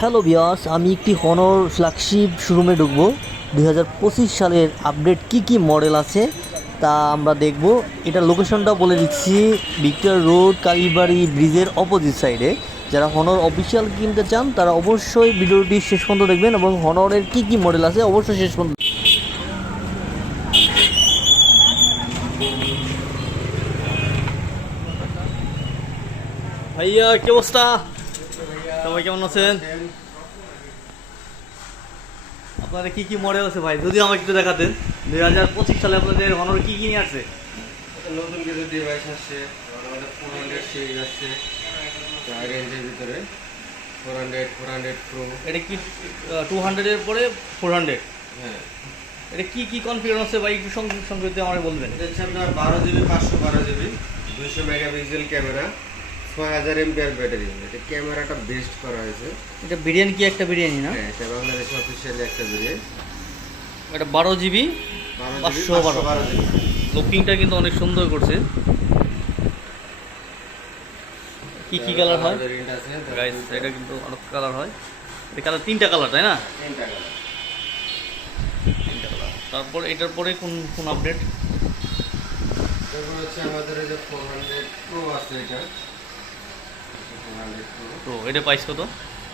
Hello viewers, আমি একটি Honor flagship শোরুমে ঢুকবো। 2025 সালের আপডেট কি কি মডেল আছে তা আমরা দেখব। এটা লোকেশনটা বলে দিচ্ছি, ভিক্টর রোড, কালীবাড়ি ব্রিজের অপোজিট সাইডে। যারা হনর অফিসিয়াল কিনতে চান তারা অবশ্যই ভিডিওটি শেষ পর্যন্ত দেখবেন এবং হনরের কি কি মডেল আছে অবশ্যই শেষ পর্যন্ত। ভাইয়া কি অবস্থা? সবাই কেমন আছেন? আপনাদের কি কি মডেল আছে ভাই, যদি আমাকে একটু দেখাতেন। 2025 সালে আপনাদের হনর কি কি নিয়ে আসছে? নতুন কিছু ডিভাইস আসছে, আমাদের 400 সিরিজ আসছে হাই রেঞ্জের ভিতরে। 400 প্রো। এটা কি 200 এর পরে 400? হ্যাঁ, এটা কি কি কনফিগারেশন আছে ভাই, একটু সংক্ষেপে আমাকে বলবেন। এটা হচ্ছে আপনার 12 GB 512 GB 200 megapixel camera, 6000 MPR battery. এটা ক্যামেরাটা বেস্ট করা হয়েছে। এটা বিরিয়ানি কি একটা বিরিয়ানি না? হ্যাঁ, এটা বাংলাদেশে অফিসিয়ালি একটা ভেরিয়েন্ট। এটা 12 জিবি 512 জিবি। লুকিংটা কিন্তু অনেক সুন্দর করছে। কি কি কালার হয় ভেরিয়েন্ট আছে গাইস? এটা কিন্তু অনেক কালার হয়। এটা কালার তিনটা কালার তাই না? তিনটা কালার। তিনটা কালার। তারপর এটার পরে কোন কোন আপডেট? তারপর হচ্ছে আমাদের এই যে 400 প্রো আছে। এটা 400 প্রো। তো এটা প্রাইস কত?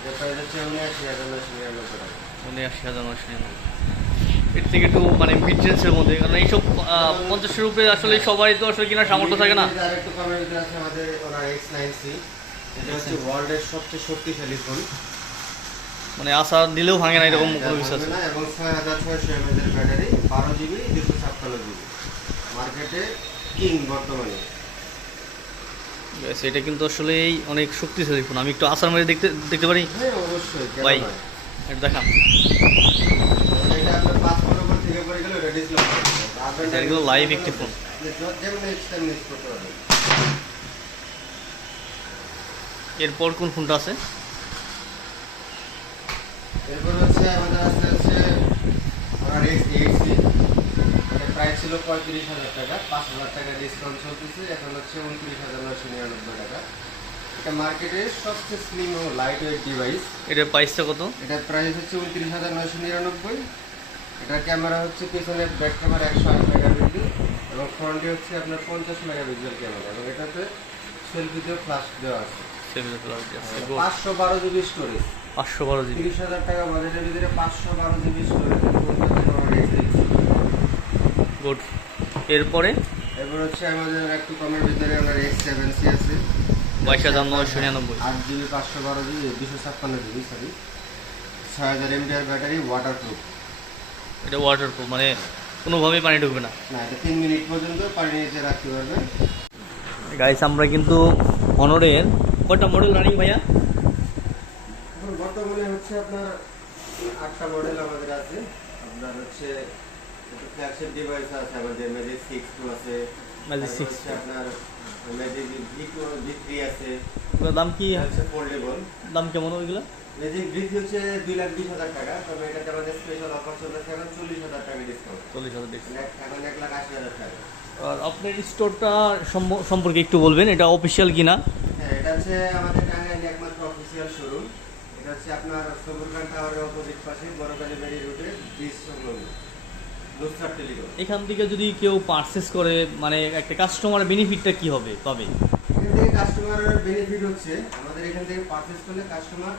এটা প্রাইস হচ্ছে 79,999 টাকা। 79,999। এর থেকে একটু মানে মিড রেঞ্জের মধ্যে, কারণ এইসব 50-এর উপরে আসলে সবাই তো আসলে কেনার সামর্থ্য থাকে না। আরেকটু কমের ভিতরে আছে আমাদের ওনার X9C। এটা হচ্ছে ওয়ার্ল্ডের সবচেয়ে শক্তিশালী ফোন। মানে আশা দিলেও ভাঙে না এরকম কোনো কিছু আছে? এবং 6600 mAh এর ব্যাটারি, 12 জিবি 256 জিবি। মার্কেটে কিং বর্তমানে। Guys, এটা কিন্তু আসলেই অনেক শক্তিশালী ফোন। আমি একটু আসার মাঝে দেখতে দেখতে পারি হ্যাঁ, অবশ্যই। কেন ভাই? নয়? এটা দেখাম। এটা আপনার 5 নম্বর থেকে পড়ে গেলে এটা ডিসপ্লে এটা একদম লাইভ একটি ফোন। যেমন নেক্সট টাইম ইউজ করতে পারবেন। এরপর কোন ফোনটা আছে? এরপর হচ্ছে আমাদের আসতে হচ্ছে ওনার X8C। এটা প্রাইস ছিল 35,000 টাকা, 5,000 টাকা ডিসকাউন্ট চলতেছে, এখন হচ্ছে 29,999 টাকা। এটা মার্কেটের সবচেয়ে স্লিম ও লাইট ওয়েট ডিভাইস। এটার প্রাইসটা কত? এটার প্রাইস হচ্ছে 29,999। এটার ক্যামেরা হচ্ছে পিছনে ব্যাক ক্যামেরা 108 মেগাপিক্সেল এবং ফ্রন্টে হচ্ছে আপনার 50 মেগাপিক্সেল ক্যামেরা, এবং এটাতে সেলফিতেও ফ্ল্যাশ দেওয়া আছে। 512 জিবি স্টোরেজ। 512 জিবি। 30,000 টাকা বাজেটের ভিতরে 512 জিবি স্টোরেজ। গুড। এরপরে এরপর হচ্ছে আমাদের একটু কমের ভিতরে আমার X7C আছে, 22,999। 8 GB 512 GB 256 GB, sorry, 6000 MPR battery, waterproof. এটা ওয়াটারপ্রুফ, মানে কোনোভাবেই পানি ঢুকবে না। না, এটা 3 মিনিট পর্যন্ত পানি নিচে রাখতে পারবেন। গাইস, আমরা কিন্তু হনরের কয়টা মডেল রানিং ভাইয়া? এখন বর্তমানে হচ্ছে আপনার 8টা মডেল আমাদের আছে। আপনার হচ্ছে ফ্ল্যাগশিপ ডিভাইস আছে আমাদের, ম্যাজিক 6 Pro আছে, Magic 6 হচ্ছে আপনার ম্যাজিক V2 V3 আছে। ওগুলোর দাম কি? হচ্ছে ফোল্ডেবল। দাম কেমন ওইগুলো? ম্যাজিক V3 হচ্ছে 2,20,000 টাকা, তবে এটাতে আমাদের স্পেশাল অফার চলতেছে, এখন 40,000 টাকা ডিসকাউন্ট। 40,000 ডিসকাউন্ট। এখন 1,80,000 টাকা। আর আপনার স্টোরটা সম্পর্কে একটু বলবেন, এটা অফিসিয়াল কিনা? হ্যাঁ, এটা হচ্ছে আমাদের টাঙ্গাইলে একমাত্র অফিসিয়াল শোরুম। এটা হচ্ছে আপনার সবুরখান টাওয়ারের অপোজিট পাশে বড়কালীবাড়ি রোডে ব্রিজ সংলগ্ন নুসরাত টেলিকম। এখান থেকে যদি কেউ পারচেস করে, মানে একটা কাস্টমার বেনিফিটটা কি হবে পাবে? এখান থেকে কাস্টমারের বেনিফিট হচ্ছে আমাদের এখান থেকে পারচেস করলে কাস্টমার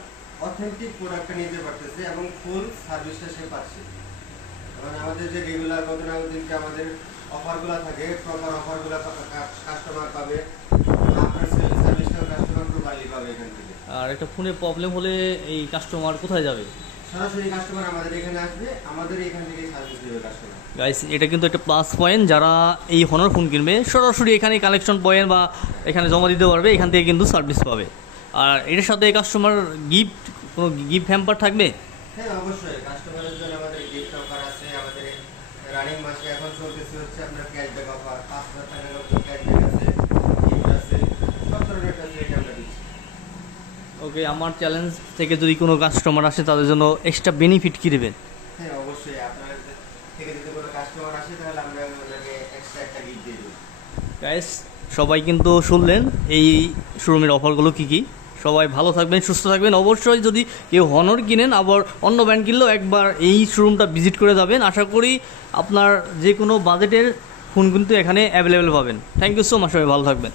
অথেন্টিক প্রোডাক্টটা নিতে পারতেছে এবং ফুল সার্ভিসটা সে পাচ্ছে। মানে আমাদের যে রেগুলার দিনকে আমাদের অফারগুলো থাকে, প্রপার অফারগুলো কাস্টমার পাবে। আপনার সেল সার্ভিসটাও কাস্টমার প্রপারলি পাবে এখান থেকে। আর একটা ফোনে প্রবলেম হলে এই কাস্টমার কোথায় যাবে? সরাসরি কাস্টমার আমাদের এখানে আসবে, আমাদের এখান থেকে সার্ভিস দেবে কাস্টমার। গাইস, এটা কিন্তু একটা প্লাস পয়েন্ট। যারা এই হনর ফোন কিনবে সরাসরি এখানে কালেকশন পয়েন্ট বা এখানে জমা দিতে পারবে, এখান থেকে কিন্তু সার্ভিস পাবে। আর এটার সাথে কাস্টমার গিফট, কোনো গিফট হ্যাম্পার থাকবে? হ্যাঁ, অবশ্যই কাস্টমারের জন্য আমাদের গিফট অফার আছে। আমাদের রানিং মাসে এখন চলতেছে হচ্ছে আপনার ক্যাশব্যাক অফার, 5,000 টাকার মতো ক্যাশব্যাক আছে, গিফট আছে, সব ধরনের ফ্যাসিলিটি আমরা দিচ্ছি। ওকে, আমার চ্যালেঞ্জ থেকে যদি কোনো কাস্টমার আসে তাদের জন্য এক্সট্রা বেনিফিট কী দেবেন? হ্যাঁ, অবশ্যই আপনার থেকে যদি কোনো কাস্টমার আসে তাহলে আমরা ওনাকে এক্সট্রা একটা গিফট দিয়ে দেবো। গাইস, সবাই কিন্তু শুনলেন এই শোরুমের অফারগুলো কী কী। সবাই ভালো থাকবেন, সুস্থ থাকবেন। অবশ্যই যদি কেউ হনর কিনেন, আবার অন্য ব্র্যান্ড কিনলেও একবার এই শোরুমটা ভিজিট করে যাবেন। আশা করি আপনার যে কোনো বাজেটের ফোন কিন্তু এখানে অ্যাভেলেবেল পাবেন। থ্যাংক ইউ সো মাচ, সবাই ভালো থাকবেন।